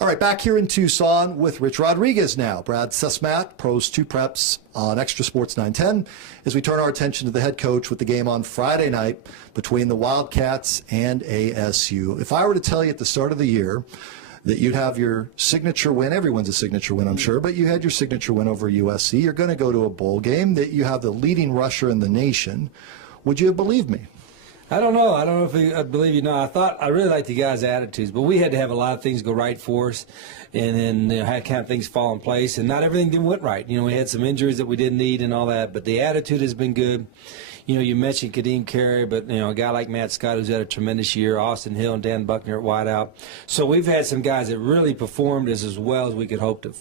All right, back here in Tucson with Rich Rodriguez now. Brad Sesmat, Pros 2 Preps on Extra Sports 910, as we turn our attention to the head coach with the game on Friday night between the Wildcats and ASU. If I were to tell you at the start of the year that you'd have your signature win, everyone's a signature win, I'm sure, but you had your signature win over USC, you're going to go to a bowl game, that you have the leading rusher in the nation, would you have believed me? I don't know. I don't know if I believe you. No, I really liked the guys' attitudes, but we had to have a lot of things go right for us, and then had kind of things fall in place, and not everything went right. We had some injuries that we didn't need and all that, but the attitude has been good. You mentioned Kadeem Carey, but a guy like Matt Scott who's had a tremendous year, Austin Hill and Dan Buckner at wideout. So we've had some guys that really performed as well as we could hope to.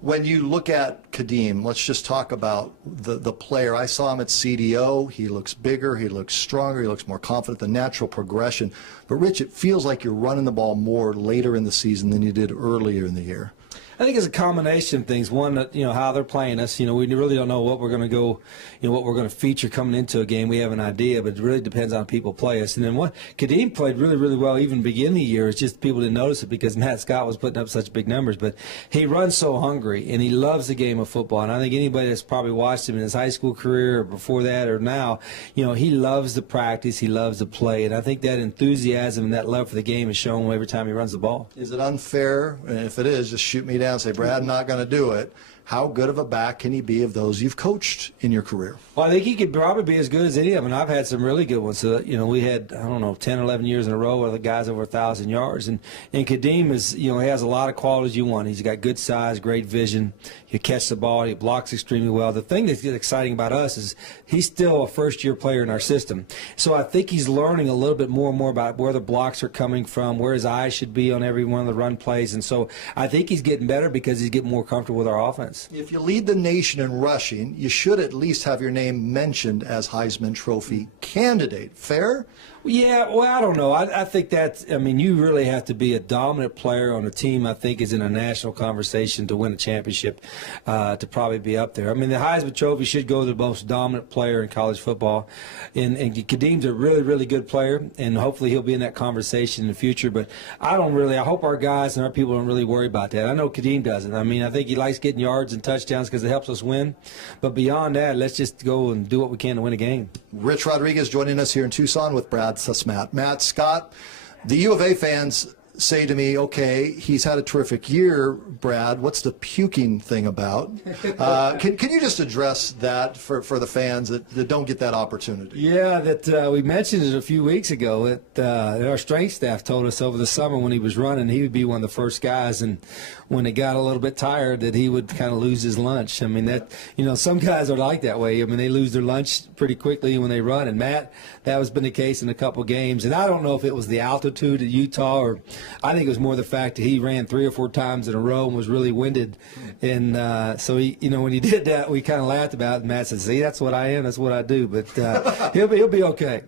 When you look at Kadeem, let's just talk about the player. I saw him at CDO. He looks bigger, he looks stronger, he looks more confident, the natural progression. But, Rich, it feels like you're running the ball more later in the season than you did earlier in the year. I think it's a combination of things. One, how they're playing us. We really don't know what we're going to go, what we're going to feature coming into a game. We have an idea, but it really depends on how people play us. And then Kadeem played really, really well even beginning of the year. It's just people didn't notice it because Matt Scott was putting up such big numbers. But he runs so hungry, and he loves the game of football. And I think anybody that's probably watched him in his high school career or before that or now, he loves the practice, he loves the play. And I think that enthusiasm and that love for the game is shown every time he runs the ball. Is it unfair? And if it is, just shoot me down and say, Brad, I'm not going to do it. How good of a back can he be of those you've coached in your career? Well, I think he could probably be as good as any of them. And I've had some really good ones. So, we had, 10, 11 years in a row where the guys over 1,000 yards. And Kadeem is, he has a lot of qualities you want. He's got good size, great vision. He catches the ball. He blocks extremely well. The thing that's exciting about us is he's still a first-year player in our system. So I think he's learning a little bit more and more about where the blocks are coming from, where his eyes should be on every one of the run plays. And so I think he's getting better because he's getting more comfortable with our offense. If you lead the nation in rushing, you should at least have your name mentioned as Heisman Trophy candidate. Fair? Yeah, well, I don't know. I think you really have to be a dominant player on a team, I think, is in a national conversation to win a championship, to probably be up there. The Heisman Trophy should go to the most dominant player in college football. And Kadeem's a really, really good player, and hopefully he'll be in that conversation in the future. But I hope our guys and our people don't really worry about that. I know Kadeem doesn't. I think he likes getting yards and touchdowns because it helps us win. But beyond that, let's just go and do what we can to win a game. Rich Rodriguez joining us here in Tucson with Brad Sesmat. Matt Scott, the U of A fans say to me, okay, he's had a terrific year, Brad. What's the puking thing about? Can you just address that for the fans that don't get that opportunity? Yeah, we mentioned it a few weeks ago. Our strength staff told us over the summer when he was running, he would be one of the first guys, and when it got a little bit tired, that he would kind of lose his lunch. Some guys are like that way. They lose their lunch pretty quickly when they run. And Matt, that has been the case in a couple games. And I don't know if it was the altitude at Utah or I think it was more the fact that he ran 3 or 4 times in a row and was really winded. And so he, when he did that, we kind of laughed about it. And Matt said, "See, that's what I am. That's what I do." But he'll be okay.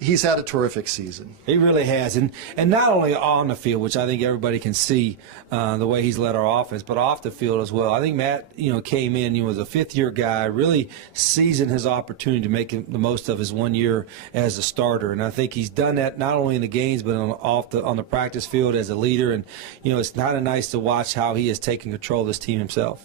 He's had a terrific season. He really has. And not only on the field, which I think everybody can see the way he's led our offense, but off the field as well. I think Matt, came in, was a fifth-year guy, really seasoned his opportunity to make the most of his 1 year as a starter. And I think he's done that not only in the games, but on the practice field as a leader. And, it's kind of nice to watch how he has taken control of this team himself.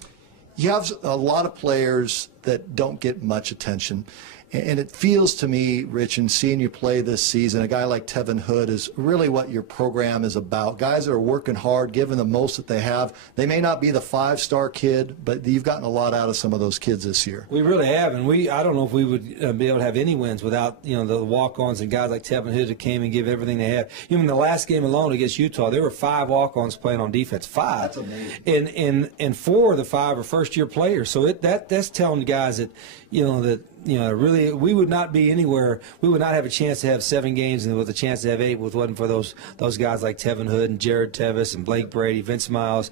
You have a lot of players that don't get much attention. And it feels to me, Rich, in seeing you play this season, a guy like Tevin Hood is really what your program is about. Guys that are working hard, giving the most that they have. They may not be the 5-star kid, but you've gotten a lot out of some of those kids this year. We really have, and I don't know if we would be able to have any wins without the walk-ons and guys like Tevin Hood that came and give everything they have. Even the last game alone against Utah, there were 5 walk-ons playing on defense. 5. That's amazing. And 4 of the 5 are first-year players. So that's telling guys that really, we would not be anywhere. We would not have a chance to have 7 games and with a chance to have 8 if it wasn't for those guys like Tevin Hood and Jared Tevis and Blake Brady, Vince Miles,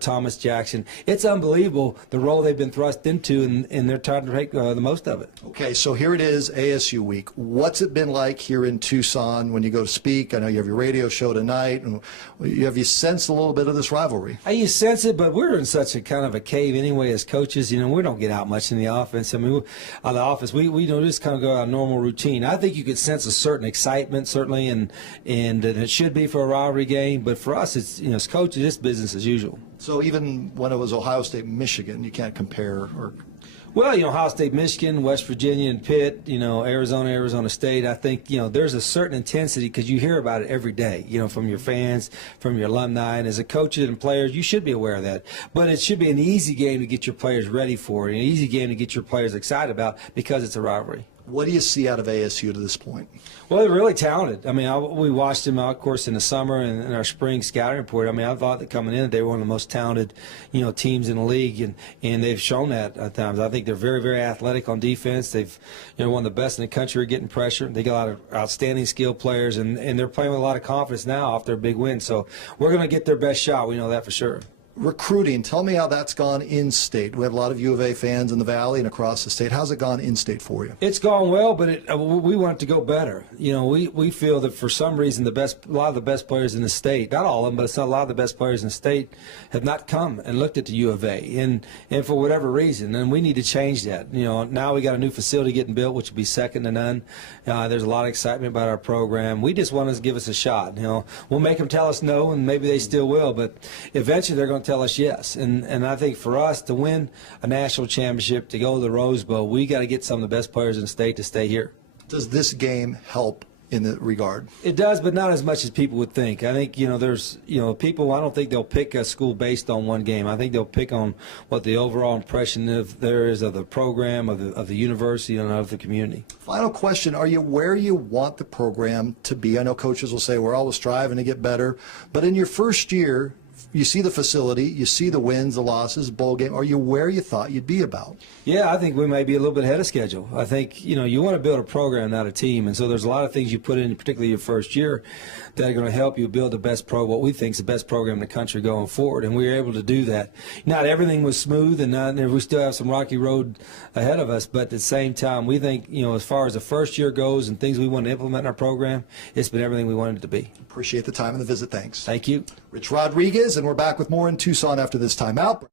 Thomas Jackson. It's unbelievable the role they've been thrust into, and they're trying to make the most of it. Okay, so here it is, ASU week. What's it been like here in Tucson when you go to speak? I know you have your radio show tonight. Have you sensed a little bit of this rivalry? You sense it, but we're in such a kind of a cave anyway as coaches. We don't get out much in the offense. The office, we just kind of go our normal routine. I think you could sense a certain excitement, certainly, and it should be for a rivalry game. But for us, it's as coaches, it's business as usual. So even when it was Ohio State, Michigan, you can't compare or. Well, Ohio State, Michigan, West Virginia, and Pitt, Arizona, Arizona State, I think, there's a certain intensity because you hear about it every day, from your fans, from your alumni. And as a coach and players, you should be aware of that. But it should be an easy game to get your players ready for, an easy game to get your players excited about because it's a rivalry. What do you see out of ASU to this point? Well, they're really talented. I mean, we watched them, of course, in the summer and in our spring scouting report. I mean, I thought that coming in, they were one of the most talented, teams in the league, and they've shown that at times. I think they're very, very athletic on defense. They've, one of the best in the country at getting pressure. They got a lot of outstanding skill players, and they're playing with a lot of confidence now off their big win. So we're going to get their best shot. We know that for sure. Recruiting, tell me how that's gone in-state. We have a lot of U of A fans in the Valley and across the state. How's it gone in-state for you? It's gone well, but we want it to go better. We feel that for some reason a lot of the best players in the state, not all of them, but a lot of the best players in the state have not come and looked at the U of A, and for whatever reason, and we need to change that. Now we got a new facility getting built, which will be second to none. There's a lot of excitement about our program. We just want to give us a shot. We'll make them tell us no, and maybe they still will, but eventually they're going to tell us yes. And I think for us to win a national championship, to go to the Rose Bowl, we got to get some of the best players in the state to stay here. Does this game help in that regard? It does, but not as much as people would think. I think, there's, people, I don't think they'll pick a school based on one game. I think they'll pick on what the overall impression there is of the program, of the university, and of the community. Final question, are you where you want the program to be? I know coaches will say we're always striving to get better, but in your first year, you see the facility, you see the wins, the losses, bowl game. Are you where you thought you'd be about? Yeah, I think we may be a little bit ahead of schedule. I think, you want to build a program, not a team. And so there's a lot of things you put in, particularly your first year, that are going to help you build what we think is the best program in the country going forward. And we were able to do that. Not everything was smooth, and we still have some rocky road ahead of us. But at the same time, we think, as far as the first year goes and things we want to implement in our program, it's been everything we wanted it to be. Appreciate the time and the visit. Thanks. Thank you. Rich Rodriguez, and we're back with more in Tucson after this timeout.